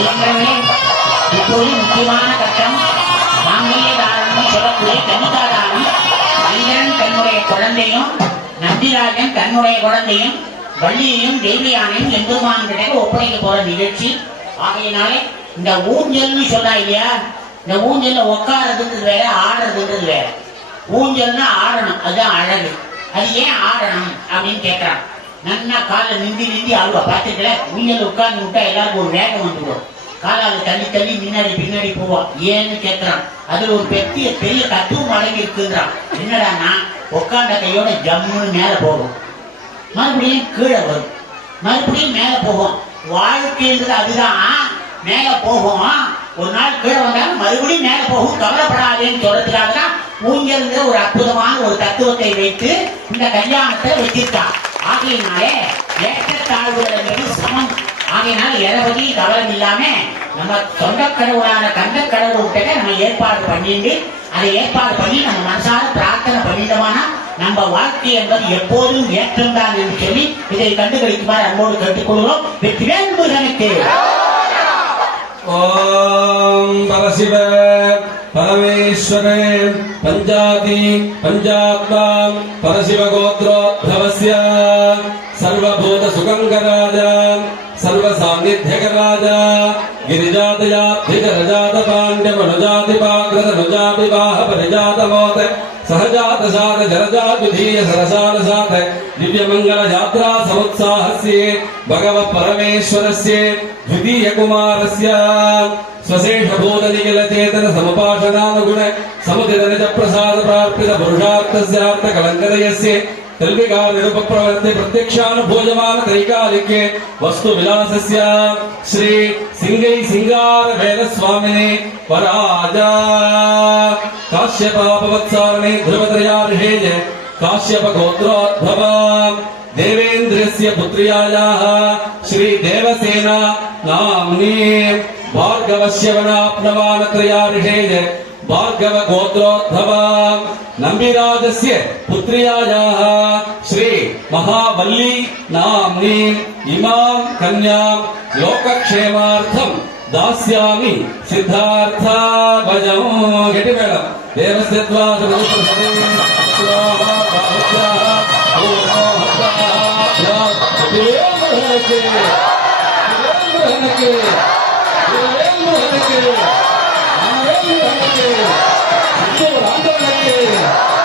ஐயங்களே இப்போது முக்கியமான கட்டம் மாங்கல்ய தாரணம் சொல்லக்கூடிய கனிகா தானம் ஐயன் தன்னுடைய குழந்தையும் நந்திராஜன் தன்னுடைய குழந்தையும் வள்ளியையும் தேவியானையும் எம்பெருமான் கிட்ட ஒப்படைக்க போற நிகழ்ச்சி ஆகையினாலே இந்த ஊஞ்சல்னு சொன்னா இல்லையா? இந்த ஊஞ்சல்ல உட்கார்றதுன்றது வேற ஆடுறதுன்றது வேற. ஊஞ்சல்னா ஆடணும். அதுதான் அழகு அது ஏன் ஆடணும் அப்படின்னு கேட்கிறான். நன்னா காலை நிந்தி நிந்தி ஆளுவா பார்த்துக்கல ஊஞ்சல் உட்கார்ந்து விட்டா எல்லாருக்கும் ஒரு வேகம் வந்துடும். காலால தள்ளி தள்ளி முன்னாடி பின்னாடி போவா. ஏன்னு கேட்கறான் அதுல ஒரு பெரிய பெரிய தத்துவம் அடங்கி இருக்குன்றான். என்னடான்னா உட்காந்த கையோட ஜம்முன்னு மேல போகும். மறுபடியும் கீழே வரும். மறுபடியும் மேல போகும். வாழ்க்கைன்றது அதுதான். மேல போகும். ஒரு நாள் கீழே வந்தாலும் மறுபடியும் மேல போகும். கவலைப்படாதேன்னு சொல்றதுக்காக தான் ஊஞ்சல்ங்கிற ஒரு அற்புதமான ஒரு தத்துவத்தை வைத்து இந்த கல்யாணத்தை வச்சிருக்கான். ஆகையினாலே ஏற்ற தாழ்வுகள் மீது சமம். ஆகையினால் எதை பத்தி கவலை இல்லாம நம்ம சொந்த கடவுளான கந்த கடவுள் கிட்ட நம்ம ஏற்பாடு பண்ணிட்டு அதை ஏற்பாடு பண்ணி நம்ம மனசார பிரார்த்தனை பண்ணிட்டோம்னா நம்ம வாழ்க்கை என்பது எப்போதும் ஏற்றம்தான் என்று சொல்லி இதை கண்டுபிடிக்குமாறு அன்போடு கேட்டுக்கொள்கிறோம். வெற்றிவேல் முருகனுக்கு సర్వభూత సుగంగరాజ సర్వ సాన్నిధ్యకరాజ గిరిజాతయాబ్ధికరజాత పాండ్యమనుజాతిపాగ్రతనుజాభివాహ పరిజాతమోత సహజాత సాత జలజాభిధీయ సరసాల సాత దివ్యమంగళ యాత్రా సముత్సాహస్యే భగవ పరమేశ్వరస్యే ద్వితీయ కుమారస్య. స్వశేషభూత నిఖిల చేతన సముపాసనానుగుణ సముదిత నిజ ప్రసాద ప్రాప్తిత పురుషార్థస్యార్థ కళంకరయస్య ಕಲ್ಪಿಗಾಲನಿರುಪಪ್ರವರ್ತಿ ಪ್ರತ್ಯಕ್ಷಾನ ಭೋಜಮಾನ ಕೈಗಾಲಿಕೆ ವಸ್ತು ವಿಲಾಸಸ್ಯ ಶ್ರೀ ಸಿಂಗೈ ಸಿಂಗಾರ ವೇದ ಸ್ವಾಮಿನಿ ಪರಾಜ ಕಾಶ್ಯಪಾಪವತ್ಸಾರಣಿ ಧ್ರುವತ್ರಯಾರ್ಹೇಯ ಕಾಶ್ಯಪ ಗೋತ್ರೋದ್ಭವ దేవేంద్రస్య పుత్ర్యాయాః శ్రీ దేవసేన నామ్ని భార్గవస్య వనాప్నవాన త్రయార్హేయ భార్గవ గోత్రోద్భవాం నంబిరాజస్య పుత్రియాయాః శ్రీ మహావల్లి నామ్ని ఇమాం కన్యాం లోకక్షేమార్థం దాస్యామి సిద్ధార్థ భజం గట్టి మేడం దేవస్థిత్వా Yeah. 할때 운동을 안다고 할때